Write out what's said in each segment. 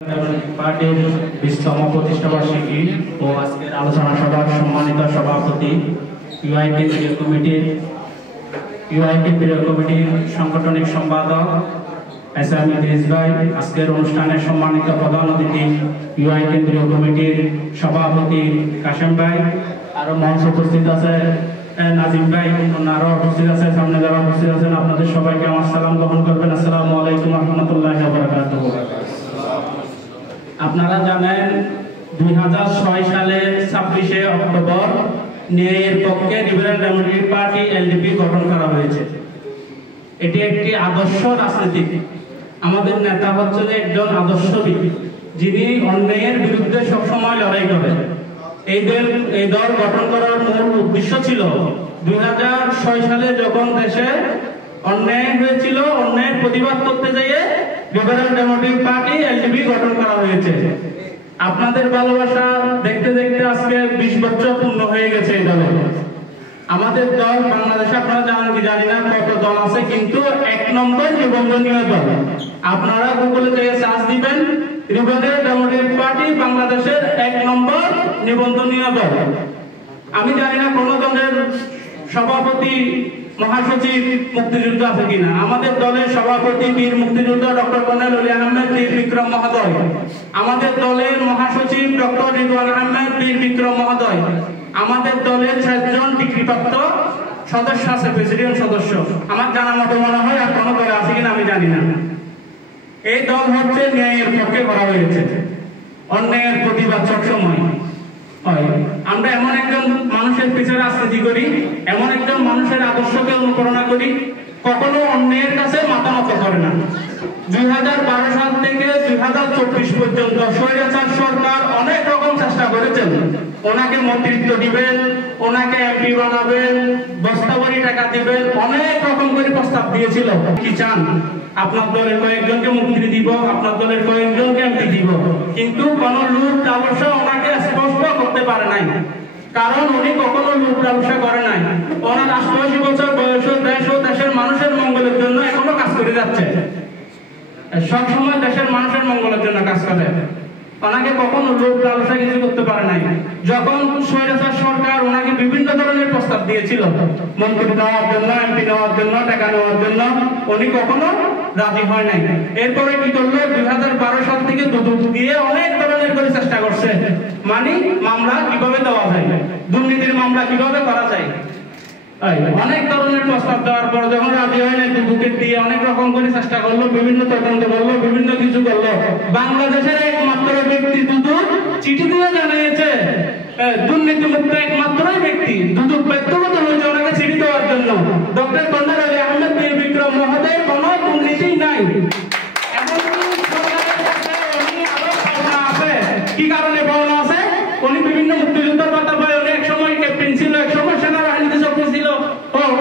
পার্টির 20তম প্রতিষ্ঠাবার্ষিকী ও আজকের আলোচনা সভার সম্মানিত সভাপতি ইউআইটি কমিটির সাংগঠনিক সম্পাদক এসএম ইদ্রিস ভাই, আজকের অনুষ্ঠানের সম্মানিত প্রধান অতিথি ইউআইটি কমিটির সভাপতি কাশেম ভাই, আরো মঞ্চে উপস্থিত আছে নাজিম ভাই, আরো উপস্থিত আছে, সামনে যারা উপস্থিত আছেন আপনাদের সবাইকে আমার সালাম গ্রহণ করবেন। আসসালামু আলাইকুম ওয়া রাহমাতুল্লাহি ওয়া বারাকাতুহু। আপনারা জানেন 2006 সালের 26শে অক্টোবর ন্যায়ের পক্ষে লিবারেল ডেমোক্রেটিক পার্টি এলডিপি গঠন করা হয়েছে। এটি একটি আদর্শ রাজনীতি। আমাদের নেতা হচ্ছেন একজন আদর্শবিদ, যিনি অন্যায়ের বিরুদ্ধে সবসময় লড়াই করেন। এই দল গঠন করার মূল উদ্দেশ্য ছিল 2006 সালে যখন দেশে অন্যায় হয়েছিল, অন্যায়ের প্রতিবাদ করতে যেয়ে লিবারেল ডেমোক্রেটিক পার্টি এলডিপি গঠন করা হয়েছে। আপনাদের ভালোবাসা দেখতে দেখতে আজকে 20 বছর পূর্ণ হয়ে গেছে এই দলে। আমাদের দল বাংলাদেশে আপনারা জানেন কি জানি না কত দল আছে, কিন্তু 1 নম্বর নিবন্ধনীয় দল। আপনারা গুগলে গিয়ে সার্চ দিবেন লিবারেল ডেমোক্রেটিক পার্টি বাংলাদেশের 1 নম্বর নিবন্ধনীয় দল। আমি জানি না কোন দলের সভাপতি মহাসচিব মুক্তিযুদ্ধ আছে কিনা। আমাদের দলের সভাপতি বীর মুক্তিযোদ্ধা ডক্টর কর্নেল অলি আহমেদ বীর বিক্রম মহোদয়, আমাদের দলের মহাসচিব ডক্টর রিদওয়ান আহমেদ বীর বিক্রম মহোদয়, আমাদের দলের 6 জন ডিগ্রিপ্রাপ্ত সদস্য আছে, প্রেসিডেন্ট সদস্য। আমার জানা মতো মনে হয় আর কোনো দলে আছে কিনা আমি জানি না। এই দল হচ্ছে ন্যায়ের পক্ষে করা হয়েছে, অন্যায়ের প্রতিবাদ সবসময় হয়। আমরা এমন একজন মানুষের পিছনে রাজনীতি করি, এমন একজন মানুষের আদর্শকে অনুকরণ করি, কখনো অন্যায়ের কাছে মাথা নত করে না। 2012 সাল থেকে 2024 পর্যন্ত স্বৈরাচার সরকার অনেক রকম চেষ্টা করেছেন। ওনাকে মন্ত্রিত্ব দিবেন, ওনাকে এমপি বানাবেন, বস্তাবরি টাকা দিবেন, অনেক রকম করে প্রস্তাব দিয়েছিল। কি চান? আপনার দলের কয়েকজনকে মন্ত্রী দিব, আপনার দলের কয়েকজনকে এমপি দিব, কিন্তু কোন লুট লালসা ওনাকে স্পষ্ট করতে পারে নাই। কারণ উনি কখনো লুট লালসা করে নাই। ওনার 88 বছর বয়স, দেশ ও দেশের মানুষের মঙ্গলের জন্য এখনো কাজ করে যাচ্ছে। সবসময় দেশের মানুষের মঙ্গলের জন্য কাজ করে। ওনাকে কখনো লোভ লালসা কিছু করতে পারে নাই। যখন স্বৈরাচার সরকার ওনাকে বিভিন্ন ধরনের প্রস্তাব দিয়েছিল, মন্ত্রী নেওয়ার জন্য, এমপি নেওয়ার জন্য, টাকা নেওয়ার জন্য, উনি কখনো রাজি হয় নাই। এরপরে কি করলো? 2012 সাল থেকে দুদক দিয়ে অনেক ধরনের করে চেষ্টা করছে, মানে মামলা কিভাবে দেওয়া যায়, দুর্নীতির মামলা কিভাবে করা যায়, অনেক ধরনের প্রস্তাব দেওয়ার পর যখন রাজি হয় না, দুদকে দিয়ে অনেক রকম করে চেষ্টা করলো, বিভিন্ন তদন্ত করলো, বিভিন্ন কিছু করলো। বাংলাদেশের একমাত্র ব্যক্তি দুদক চিঠি দিয়ে জানিয়েছে দুর্নীতি মুক্ত একমাত্রই ব্যক্তি। দুদক ব্যক্তিগত হয়েছে ওনাকে চিঠি দেওয়ার জন্য। ডক্টর কর্নেল অলি আহমেদ বীর বিক্রম মহোদয় কোনো দুর্নীতি নাই। কি কারণে পাওনা আছে? উনি বিভিন্ন মুক্তিযুদ্ধের কথা পায়, উনি এক সময় ক্যাপ্টেন ছিল, এক সময় সেনাবাহিনীতে চাকরি ছিল,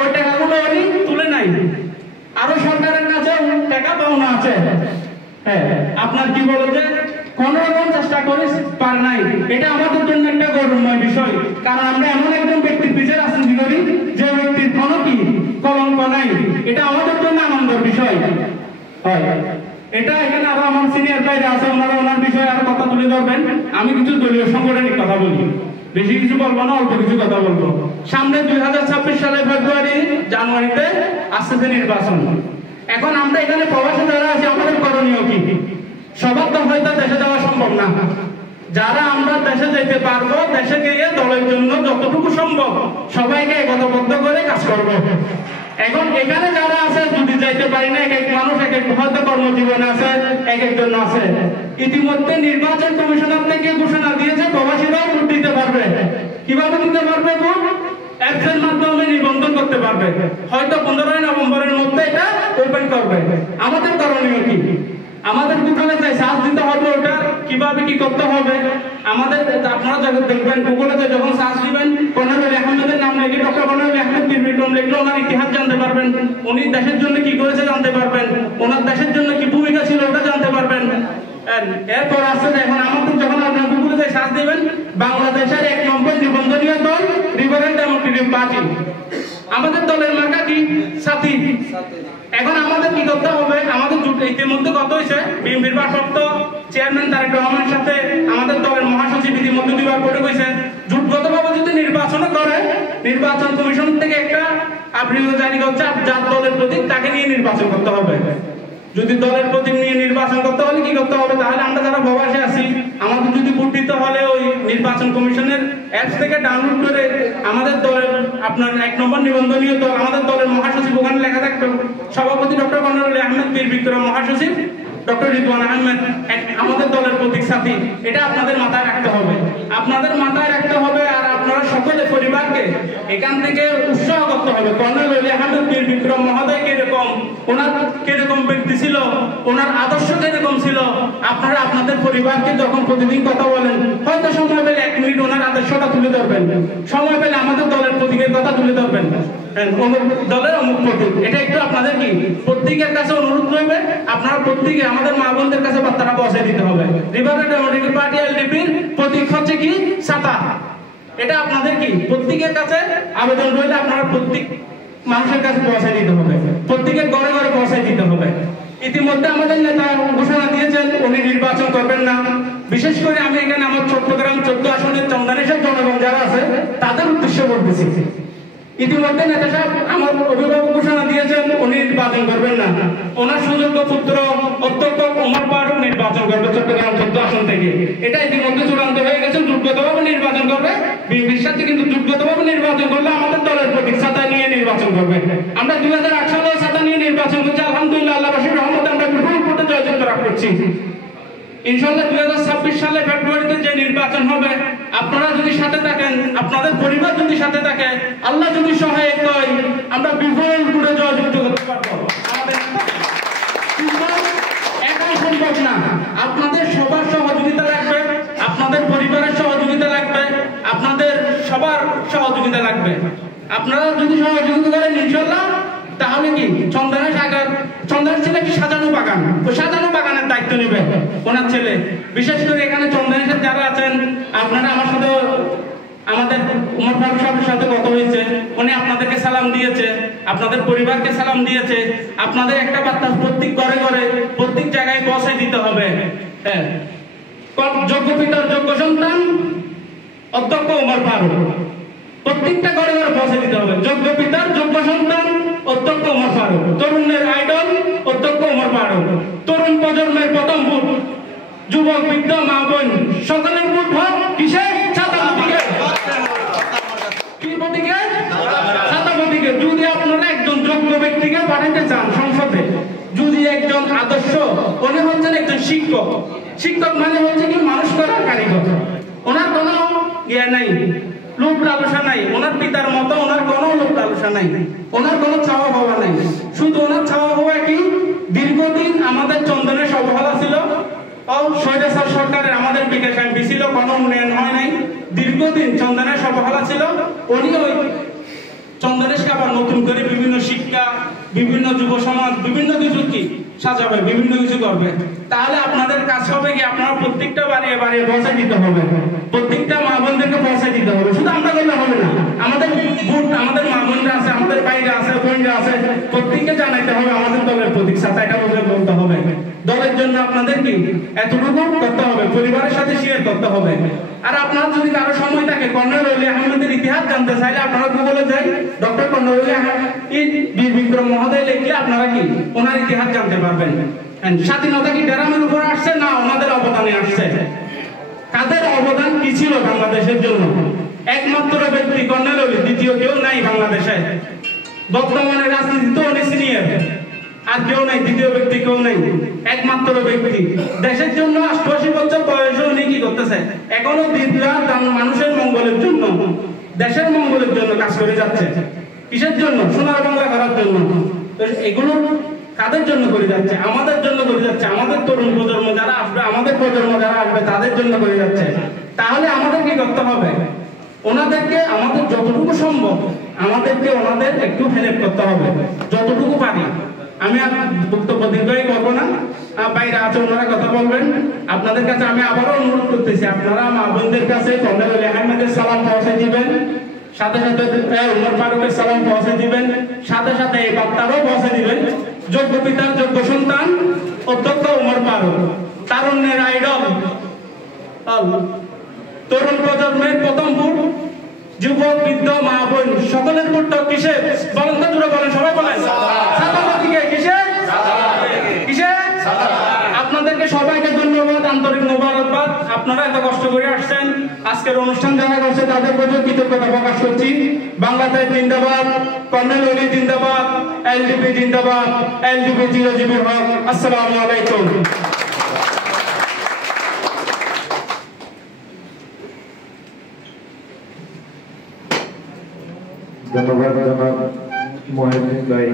ওই টাকাগুলো উনি তুলে নাই। আরো সরকারের কাছে টাকা পাওনা আছে। আপনার কি বলে যে কোন রকম চেষ্টা করে পার নাই। এটা আমাদের জন্য একটা গৌরবময় বিষয়, কারণ আমরা এমন একজন ব্যক্তির পিছনে রাজনীতি করি যে ব্যক্তির কোনো কি কলঙ্ক নাই। এটা আমাদের জন্য আনন্দের বিষয় হয়। এটা এখানে আরো আমার সিনিয়র ভাইরা আছে, ওনারা ওনার বিষয়ে আরো কথা তুলে ধরবেন। আমি কিছু দলীয় সংগঠনিক কথা বলি, বেশি কিছু বলবো না, অল্প কিছু কথা বলবো। সামনে 2026 সালের জানুয়ারিতে আসছে নির্বাচন। এখন আমরা এখানে প্রবাসী যারা আছি, আমাদের করণীয় কি? সবার তো হয়তো দেশে যাওয়া সম্ভব না। যারা আমরা দেশে যেতে পারবো, দেশে গিয়ে দলের জন্য যতটুকু সম্ভব সবাইকে একতাবদ্ধ করে কাজ করবো। এখন এখানে যারা আছে, যদি যাইতে পারি না, এক এক মানুষ এক এক হয়তো কর্মজীবন আছে, এক একজন আছে। ইতিমধ্যে নির্বাচন কমিশনার থেকে ঘোষণা দিয়েছে প্রবাসীরাও ভোট দিতে পারবে। কিভাবে দিতে পারবে? ভোট অ্যাপসের মাধ্যমে নিবন্ধন করতে পারবে। হয়তো 15 নভেম্বরের মধ্যে এটা ওপেন করবে। আমাদের করণীয় কি? আমাদের গুগলে যাই সার্চ দিতে হবে, ওটা কিভাবে কি করতে হবে। আমাদের আপনারা যখন দেখবেন গুগলে যখন সার্চ দিবেন, কর্নেল অলি আহমেদের নাম লিখে ডক্টর কর্নেল অলি আহমেদ বীর বিক্রম লিখলে ওনার ইতিহাস জানতে পারবেন, উনি দেশের জন্য কি করেছে জানতে পারবেন, ওনার দেশের জন্য কি ভূমিকা ছিল ওটা জানতে পারবেন। এরপর আসছে এখন আমাদের যখন আপনার গুগলে যাই সার্চ দিবেন, বাংলাদেশের 1 নম্বর নিবন্ধনীয় দল লিবারেল ডেমোক্রেটিক পার্টি। আমাদের দলের মার্কা কি? সাথী। এখন আমাদের কি করতে হবে? আমাদের ইতিমধ্যে কত হয়েছে, বিএনপির ভারপ্রাপ্ত চেয়ারম্যান তারেক রহমানের সাথে আমাদের দলের মহাসচিব ইতিমধ্যে দুবার করে কইছে, জোটগতভাবে যদি নির্বাচন করে, নির্বাচন কমিশন থেকে একটা আবৃত্তি জারি করছে, যার দলের প্রতীক তাকে নিয়ে নির্বাচন করতে হবে। যদি দলের প্রতীক নিয়ে নির্বাচন করতে হলে কি করতে হবে? তাহলে আমরা যারা প্রবাসে আছি, আমাদের যদি ভোট দিতে হলে ওই নির্বাচন কমিশনের অ্যাপস থেকে ডাউনলোড করে আমাদের দলের আপনার 1 নম্বর নিবন্ধনীয় দল, আমাদের দলের মহাসচিব ওখানে লেখা থাকবে, সভাপতি ডক্টর কর্নেল আহমেদ, বীর বিক্রম মহাসচিব ডক্টর রিদওয়ান আহমেদ আমাদের দলের প্রতীক সাথী। এটা আপনাদের মাথায় রাখতে হবে, আপনাদের মাথায় রাখতে হবে। আর আপনারা সকলে পরিবারকে এখান থেকে উৎসাহ করতে হবে। কর্নেল আহমেদ বীর বিক্রম মহোদয় কিরকম, ওনার কিরকম ব্যক্তি ছিল, ওনার আদর্শ কিরকম ছিল, আপনারা আপনাদের পরিবারকে যখন প্রতিদিন কথা বলেন, হয়তো সময় পেলে 1 মিনিট ওনার আদর্শটা তুলে ধরবেন, সময় পেলে আমাদের দলের প্রতীকের কথা তুলে ধরবেন, দলের অমুক প্রতীক। এটা একটু আপনাদের কি প্রত্যেকের কাছে অনুরোধ করবে, আপনারা প্রত্যেকে আমাদের মা বোনদের কাছে বার্তাটা পৌঁছে দিতে হবে। রিপাবলিক ডেমোক্রেটিক পার্টি এলডিপির প্রতীক হচ্ছে কি ছাতা। এটা আপনাদের কি প্রত্যেকের কাছে আবেদন রইলে আপনারা প্রত্যেক মানুষের কাছে পৌঁছে দিতে হবে, প্রত্যেকের ঘরে ঘরে পৌঁছে দিতে হবে। ইতিমধ্যে আমাদের নেতা ঘোষণা দিয়েছেন উনি নির্বাচন করবেন না। বিশেষ করে আমি এখানে আমার চট্টগ্রাম 14 আসনের চন্দানেশ্বর জনগণ যারা আছে তাদের উদ্দেশ্যে বলতেছি, ইতিমধ্যে নেতা সাহেব আমার অভিভাবক ঘোষণা দিয়েছেন উনি নির্বাচন করবেন না। ওনার সুযোগ্য পুত্র অধ্যক্ষ ওমর ফারুক নির্বাচন করবে চট্টগ্রাম 14 আসন থেকে। এটা ইতিমধ্যে চূড়ান্ত হয়ে গেছে, যোগ্যতাভাবে নির্বাচন করবে। বিএনপির সাথে কিন্তু যোগ্যতাভাবে নির্বাচন করলে আমাদের দলের প্রতীক ছাতা নিয়ে নির্বাচন করবে। আমরা 2008 সালে ছাতা নিয়ে নির্বাচন করছি, আলহামদুলিল্লাহ, আল্লাহ রাসূলের রহমতে আমরা বিপুল ভোটে জয়যুক্ত লাভ করছি। ইনশাআল্লাহ 2026 সালে ফেব্রুয়ারিতে যে নির্বাচন হবে, আপনারা যদি সাথে থাকেন, আপনাদের পরিবার যদি সাথে থাকে, আল্লাহ যদি সহায়ক হয়, আমরা বিপুল ভোটে জয়যুক্ত করতে পারবো। আমাদের একাই সম্ভব না, আপনাদের সবার সহযোগিতা লাগবে, আপনাদের পরিবারের সহযোগিতা লাগবে, আপনাদের সবার সহযোগিতা লাগবে। আপনারা যদি সহযোগিতা করেন ইনশাআল্লাহ, তাহলে কি চন্দনের সাগর, চন্দনের ছেলে কি সাজানো বাগান, ওই সাজানো বাগানের দায়িত্ব নেবে ওনার ছেলে। বিশেষ করে এখানে চন্দনের যারা আছেন, আপনারা আমার সাথে আমাদের ওমর ফারুক সাহেবের সাথে কথা হয়েছে, উনি আপনাদেরকে সালাম দিয়েছে, আপনাদের পরিবারকে সালাম দিয়েছে। আপনাদের একটা বার্তা প্রত্যেক ঘরে ঘরে প্রত্যেক জায়গায় পৌঁছে দিতে হবে। হ্যাঁ, যোগ্য পিতার যোগ্য সন্তান অধ্যক্ষ ওমর ফারুক, প্রত্যেকটা ঘরে ঘরে পৌঁছে দিতে হবে। যোগ্য পিতার যোগ্য সন্তান অধ্যক্ষ ওমর ফারুক, তরুণের আইডল অধ্যক্ষ ওমর ফারুক, তরুণ প্রজন্মের প্রথম ভোট, যুবক বৃদ্ধ মা বোন সকলের ভোট হোক কিসে? ছাতা প্রতীকে। কি প্রতীকে? ছাতা প্রতীকে। যদি আপনারা একজন যোগ্য ব্যক্তিকে পাঠাতে চান সংসদে, যদি একজন আদর্শ, উনি হচ্ছেন একজন শিক্ষক। শিক্ষক মানে হচ্ছে কি মানুষ করার কারিগর। ওনার কোনো ইয়ে নাই, লোভ লালসা নাই, ওনার পিতার মতো ওনার কোনো লোভ লালসা নাই, ওনার কোনো চাওয়া পাওয়া নাই। শুধু ওনার চাওয়া পাওয়া কি, দীর্ঘদিন আমাদের চন্দনের অবহেলা ছিল, স্বৈরাচার সরকারের আমাদের বিকাশ এমপি ছিল, কোনো উন্নয়ন হয় নাই, দীর্ঘদিন চন্দনের অবহেলা ছিল। উনি ওই চন্দনেশকে আবার নতুন করে বিভিন্ন শিক্ষা, বিভিন্ন যুব সমাজ, বিভিন্ন কিছু কি সাজাবে, বিভিন্ন কিছু করবে। তাহলে আপনাদের কাজ হবে কি, আপনারা প্রত্যেকটা বাড়িয়ে বাড়িয়ে পৌঁছে দিতে হবে, প্রত্যেকটা মা বোনদেরকে পৌঁছে দিতে হবে। শুধু আমরা করলে হবে না, আমাদের বুট, আমাদের মা বোনরা আছে, আমাদের ভাইরা আছে, বোনরা আছে, প্রত্যেককে জানাইতে হবে আমাদের দলের প্রতীক ছাতা, এটা বলতে হবে। দলের জন্য আপনাদের কি এতটুকু করতে হবে, পরিবারের সাথে শেয়ার করতে হবে। আর আপনার যদি কারো সময় থাকে, কর্নেল আহমেদের ইতিহাস জানতে চাইলে আপনারা গুগলে যাই, ডক্টর কর্নেল বীর বিক্রম মহোদয় লিখলে আপনারা কি ওনার ইতিহাস জানতে পারবেন। স্বাধীনতা কি ড্রামের উপর আসছে না ওনাদের অবদানে আসছে? তাদের অবদান কি ছিল বাংলাদেশের জন্য? একমাত্র ব্যক্তি কর্নেল, দ্বিতীয় কেউ নাই বাংলাদেশে। বর্তমানে রাজনীতিতে উনি সিনিয়র, আর কেউ নাই, দ্বিতীয় ব্যক্তি কেউ নাই, একমাত্র ব্যক্তি। দেশের জন্য 88 বছর বয়সে উনি কি করতেছে? এখনো দিনরাত মানুষের মঙ্গলের জন্য, দেশের মঙ্গলের জন্য কাজ করে যাচ্ছে। কিসের জন্য? সোনার বাংলা করার জন্য। এগুলো কাদের জন্য করে যাচ্ছে? আমাদের জন্য করে যাচ্ছে, আমাদের তরুণ প্রজন্ম যারা আসবে, আমাদের প্রজন্ম যারা আসবে তাদের জন্য করে যাচ্ছে। তাহলে আমাদের কি করতে হবে? ওনাদেরকে আমাদের যতটুকু সম্ভব আমাদেরকে ওনাদের একটু হেল্প করতে হবে, যতটুকু পারি। আমি আর বক্তব্য দীর্ঘই করবো না, বাইরে আছে ওনারা কথা বলবেন। আপনাদের কাছে আমি আবারও অনুরোধ করতেছি, আপনারা মা বোনদের কাছে কর্নেল আহমেদের সালাম পৌঁছে দিবেন, সাথে সাথে ওমর ফারুকের সালাম পৌঁছে দিবেন, সাথে সাথে এই বার্তারও পৌঁছে দিবেন যোগ্য পিতার যোগ্য সন্তান অধ্যক্ষ ওমর ফারুক, তারুণ্যের আইডল, তরুণ প্রজন্মের প্রথম ভোট, যুবক বৃদ্ধ মা বোন সকলের ভোটটা কিসে বলেন তো, জুড়ে বলেন, সবাই বলেন কিসে? আপনাদেরকে সবাইকে ধন্যবাদ, আন্তরিক মোবারকবাদ। আপনারা এত কষ্ট করে আসছেন, আজকের অনুষ্ঠান যারা করছে তাদের প্রতি কৃতজ্ঞতা প্রকাশ করছি। বাংলাদেশ জিন্দাবাদ, কর্নেল অলি জিন্দাবাদ, এলডিপি জিন্দাবাদ, এলডিপি চিরজীবী হোক। আসসালামু আলাইকুম। ধন্যবাদ জনাব মহিউদ্দিন ভাই।